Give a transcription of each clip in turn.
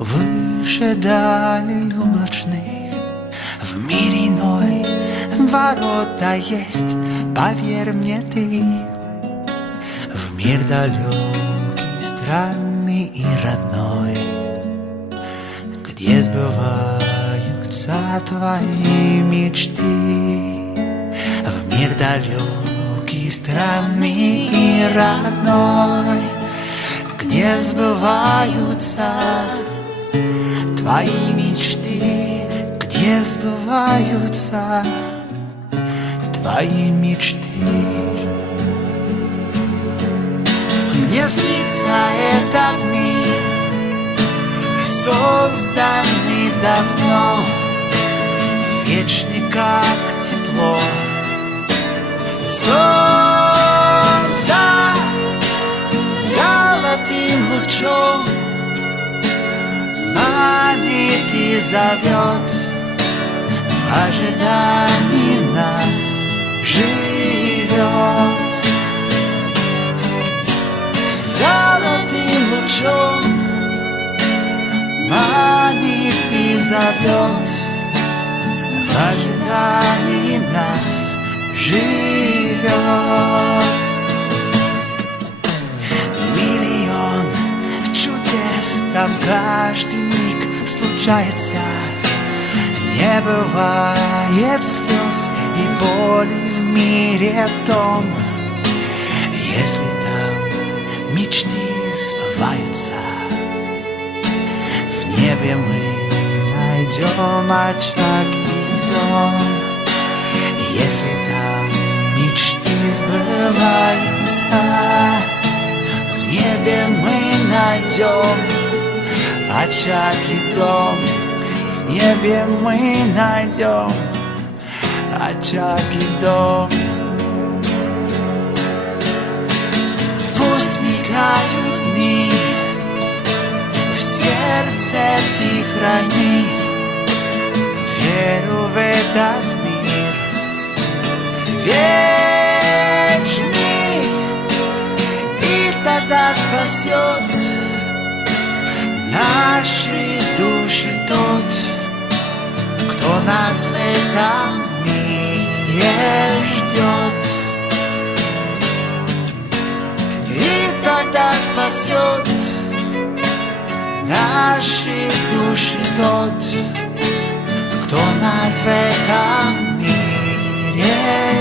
выше далей облачных. В мире иной ворота есть, поверь мне ты. В мир далекий, странный и родной Где сбываются твои мечты. В мир далекий, странный и родной где сбываются твои мечты, где сбываются твои мечты. Мне снится этот мир, созданный давно, вечный как тепло. Солнце золотым лучом манит и зовет В ожидании нас живет Золотым лучом манит и зовет В ожидании нас живет случается Не бывает слез и боли в мире том. Если там мечты сбываются В небе мы найдем очаг и дом. Если там мечты сбываются в небе мы найдем очаг и дом. В небе мы найдем очаг и дом. Пусть мигают дни, в сердце ты храни веру в этот мир. Вечный тогда спасет наши души тот, кто нас в этом мире ждет. И тогда спасет наши души тот, кто нас в этом мире ждет.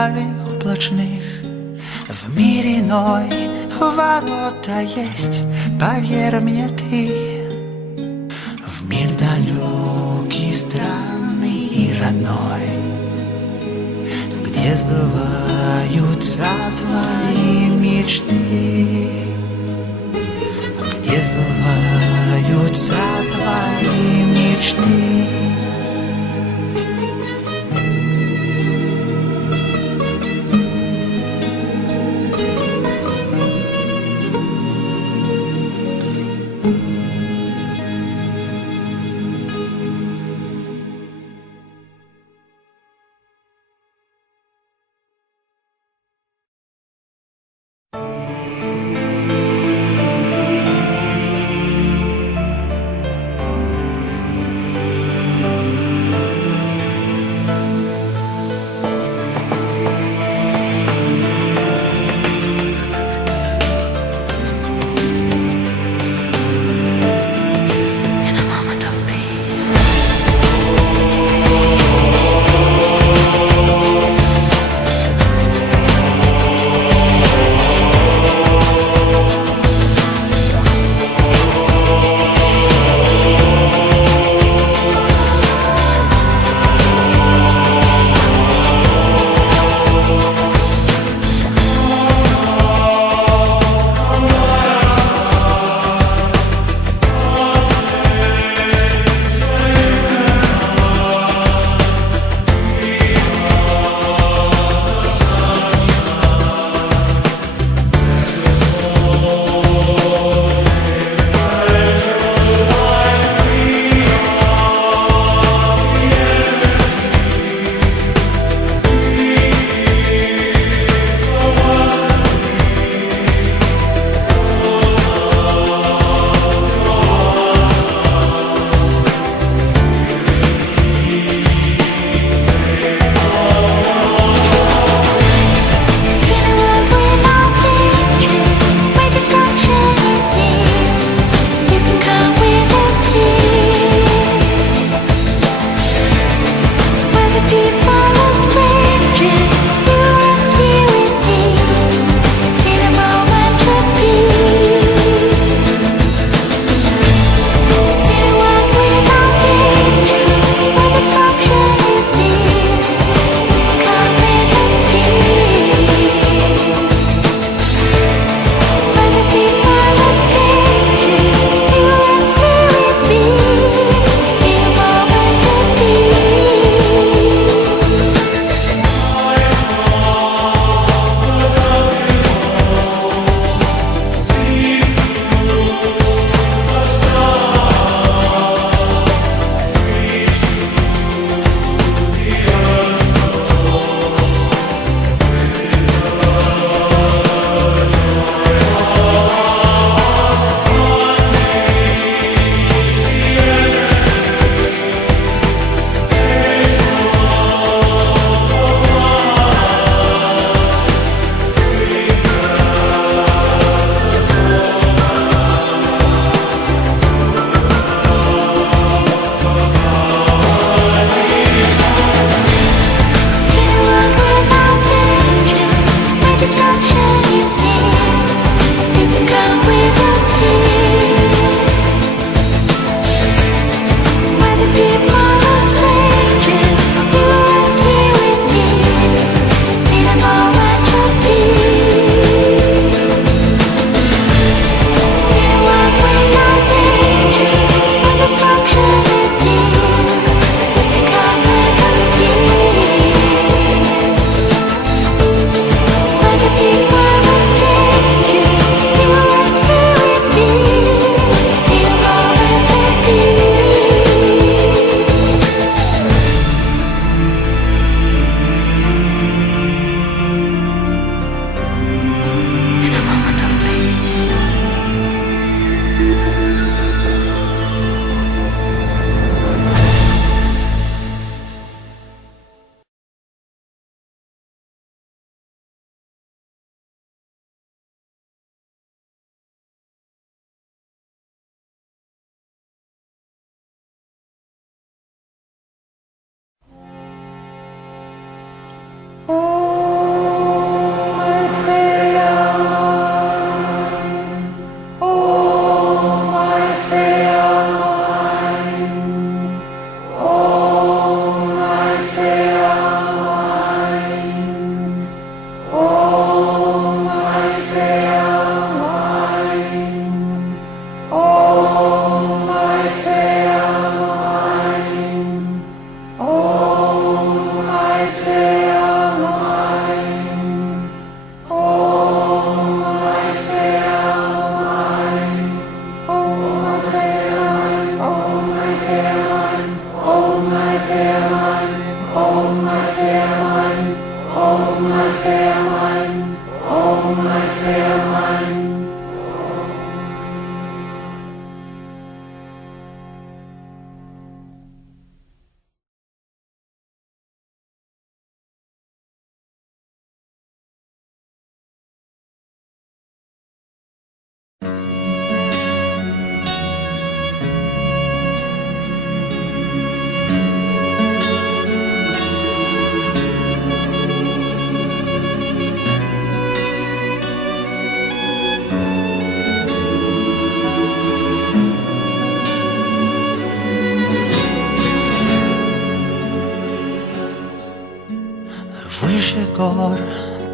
Далей облачных В мире иной ворота есть, поверь мне ты В мир далекий, странный и родной Где сбываются твои мечты. Где сбываются твои мечты гор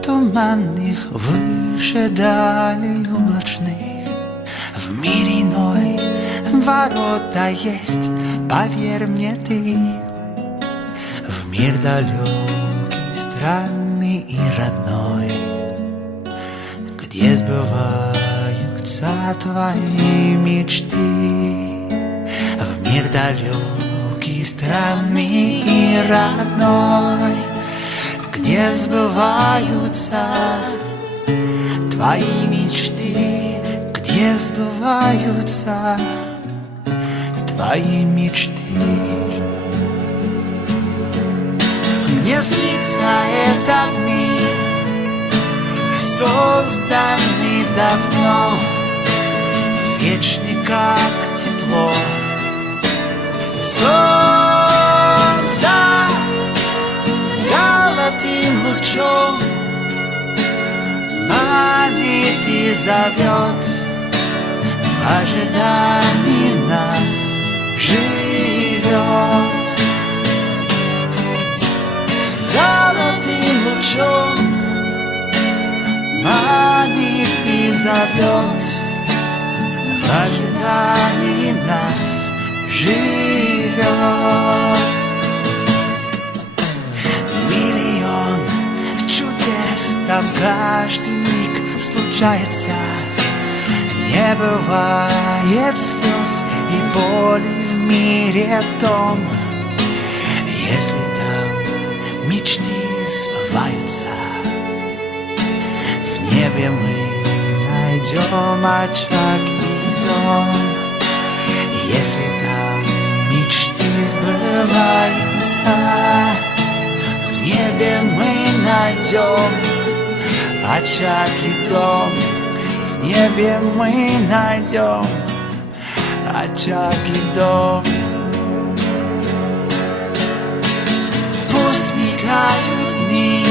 туманных Выше далей облачных. В мире иной ворота есть Поверь мне ты. В мир далекий, странный и родной Где сбываются твои мечты. В мир далекий, странный и родной Где сбываются твои мечты? Где сбываются твои мечты? Мне снится этот мир Созданный давно Вечный как тепло. Солнца Золотым лучом Манит и зовет В ожидании нас живет Золотым лучом Манит и зовет В ожидании нас живет там каждый миг случается. Не бывает слез и боли в мире том. Если там мечты сбываются В небе мы найдем очаг и дом. Если там мечты сбываются В небе мы найдем очаг и дом В небе мы найдем. Очаг и дом. Пусть мигают дни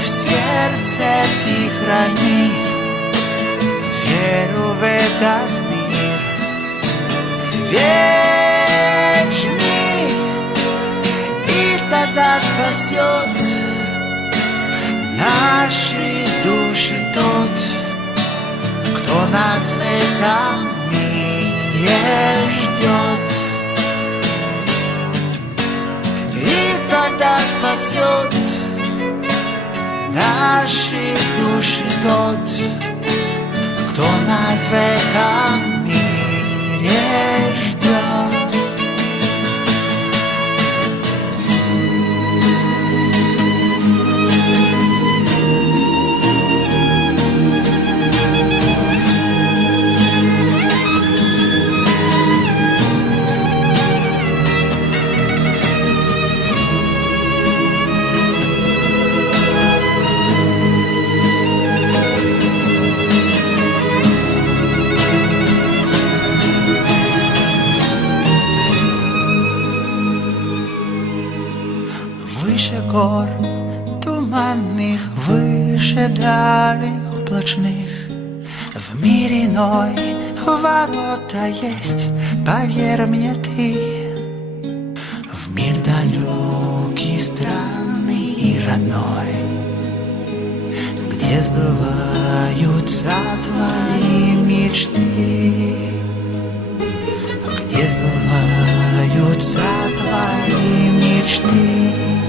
В сердце ты храни Веру в этот мир. Вечный И тогда спасет Наши души тот Кто нас в этом мире ждет. И тогда спасет Наши души тот Кто нас в этом мире ждет выше далей облачных В мире иной ворота есть, поверь мне ты В мир далекий, странный и родной Где сбываются твои мечты. Где сбываются твои мечты